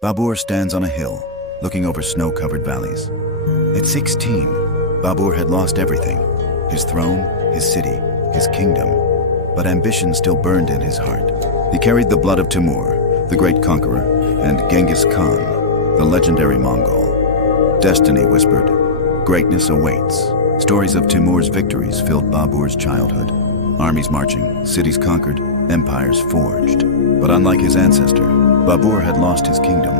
Babur stands on a hill, looking over snow-covered valleys. At 16, Babur had lost everything: his throne, his city, his kingdom. But ambition still burned in his heart. He carried the blood of Timur, the great conqueror, and Genghis Khan, the legendary Mongol. Destiny whispered, "Greatness awaits." Stories of Timur's victories filled Babur's childhood. Armies marching, cities conquered, empires forged. But unlike his ancestor, Babur had lost his kingdom.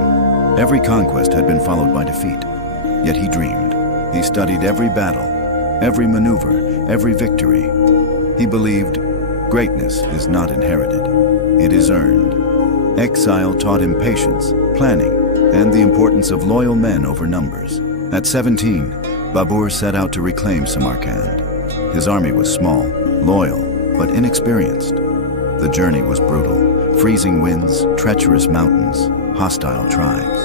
Every conquest had been followed by defeat. Yet he dreamed. He studied every battle, every maneuver, every victory. He believed greatness is not inherited, it is earned. Exile taught him patience, planning, and the importance of loyal men over numbers. At 17, Babur set out to reclaim Samarkand. His army was small, loyal, but inexperienced. The journey was brutal: freezing winds, treacherous mountains, hostile tribes.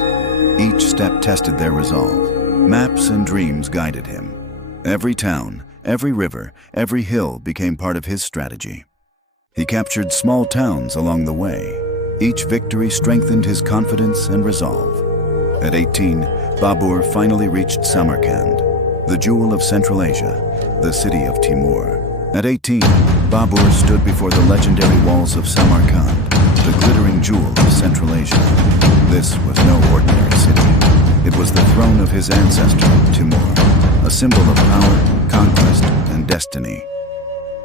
Each step tested their resolve. Maps and dreams guided him. Every town, every river, every hill became part of his strategy. He captured small towns along the way. Each victory strengthened his confidence and resolve. At 18, Babur finally reached Samarkand, the jewel of Central Asia, the city of Timur. At 18, Babur stood before the legendary walls of Samarkand, the glittering jewel of Central Asia. This was no ordinary city. It was the throne of his ancestor, Timur, a symbol of power, conquest, and destiny.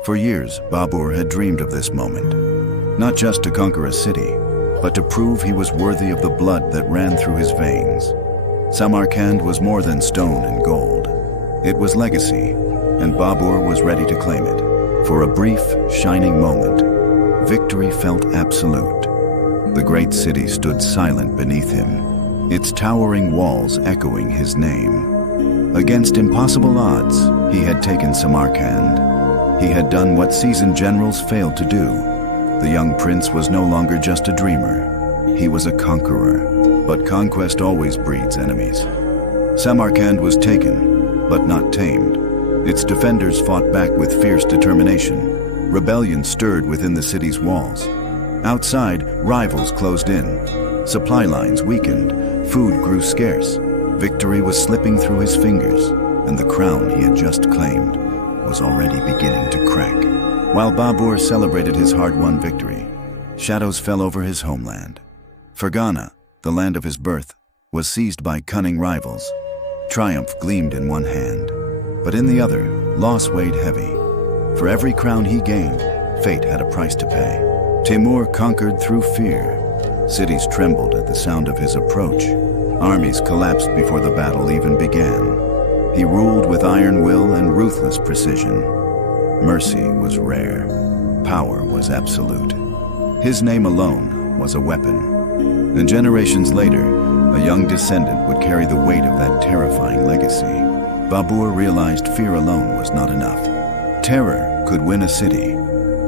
For years, Babur had dreamed of this moment, not just to conquer a city, but to prove he was worthy of the blood that ran through his veins. Samarkand was more than stone and gold. It was legacy, and Babur was ready to claim it. For a brief, shining moment, victory felt absolute. The great city stood silent beneath him, its towering walls echoing his name. Against impossible odds, he had taken Samarkand. He had done what seasoned generals failed to do. The young prince was no longer just a dreamer. He was a conqueror, but conquest always breeds enemies. Samarkand was taken, but not tamed. Its defenders fought back with fierce determination. Rebellion stirred within the city's walls. Outside, rivals closed in. Supply lines weakened. Food grew scarce. Victory was slipping through his fingers, and the crown he had just claimed was already beginning to crack. While Babur celebrated his hard-won victory, shadows fell over his homeland. Fergana, the land of his birth, was seized by cunning rivals. Triumph gleamed in one hand, but in the other, loss weighed heavy. For every crown he gained, fate had a price to pay. Timur conquered through fear. Cities trembled at the sound of his approach. Armies collapsed before the battle even began. He ruled with iron will and ruthless precision. Mercy was rare. Power was absolute. His name alone was a weapon. And generations later, a young descendant would carry the weight of that terrifying legacy. Babur realized fear alone was not enough. Terror could win a city,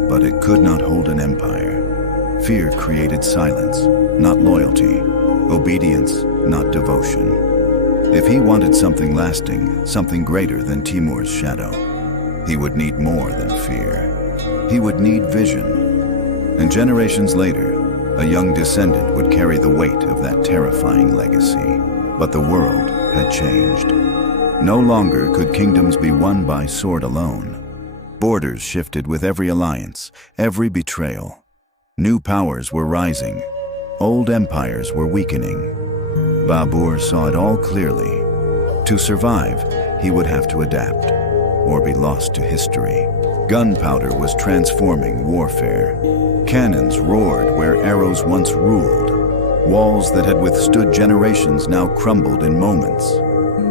but it could not hold an empire. Fear created silence, not loyalty. Obedience, not devotion. If he wanted something lasting, something greater than Timur's shadow, he would need more than fear. He would need vision. And generations later, a young descendant would carry the weight of that terrifying legacy. But the world had changed. No longer could kingdoms be won by sword alone. Borders shifted with every alliance, every betrayal. New powers were rising. Old empires were weakening. Babur saw it all clearly. To survive, he would have to adapt, or be lost to history. Gunpowder was transforming warfare. Cannons roared where arrows once ruled. Walls that had withstood generations now crumbled in moments.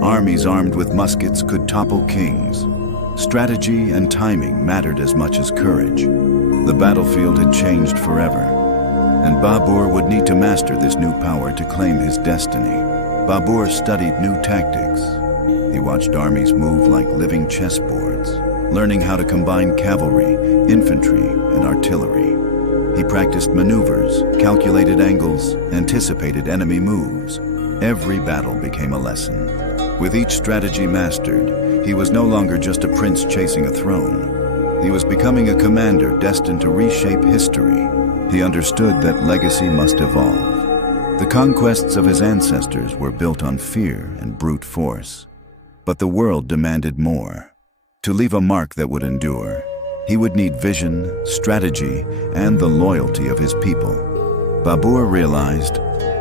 Armies armed with muskets could topple kings. Strategy and timing mattered as much as courage. The battlefield had changed forever, and Babur would need to master this new power to claim his destiny. Babur studied new tactics. He watched armies move like living chessboards, learning how to combine cavalry, infantry, and artillery. He practiced maneuvers, calculated angles, anticipated enemy moves. Every battle became a lesson. With each strategy mastered, he was no longer just a prince chasing a throne. He was becoming a commander destined to reshape history. He understood that legacy must evolve. The conquests of his ancestors were built on fear and brute force. But the world demanded more. To leave a mark that would endure, he would need vision, strategy, and the loyalty of his people. Babur realized,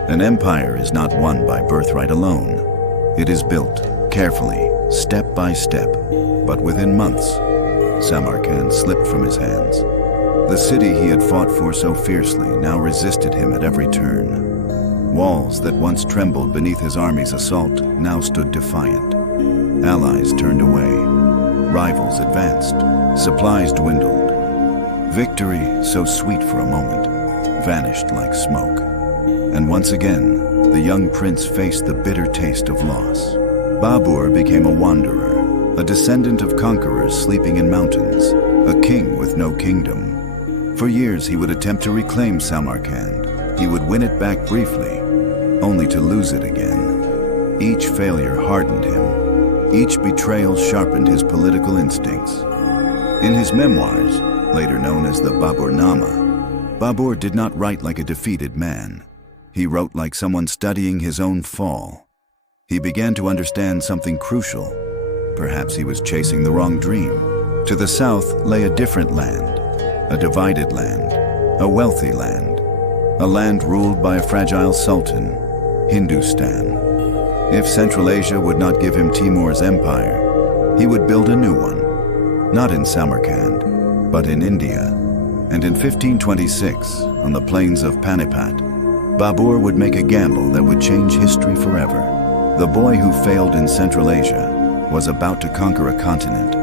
an empire is not won by birthright alone. It is built carefully, step by step. But within months, Samarkand slipped from his hands. The city he had fought for so fiercely now resisted him at every turn. Walls that once trembled beneath his army's assault now stood defiant. Allies turned away. Rivals advanced. Supplies dwindled. Victory, so sweet for a moment, vanished like smoke. And once again, the young prince faced the bitter taste of loss. Babur became a wanderer, a descendant of conquerors sleeping in mountains, a king with no kingdom. For years he would attempt to reclaim Samarkand. He would win it back briefly, only to lose it again. Each failure hardened him. Each betrayal sharpened his political instincts. In his memoirs, later known as the Baburnama, Babur did not write like a defeated man. He wrote like someone studying his own fall. He began to understand something crucial. Perhaps he was chasing the wrong dream. To the south lay a different land, a divided land, a wealthy land, a land ruled by a fragile sultan, Hindustan. If Central Asia would not give him Timur's empire, he would build a new one, not in Samarkand, but in India. And in 1526, on the plains of Panipat, Babur would make a gamble that would change history forever. The boy who failed in Central Asia was about to conquer a continent,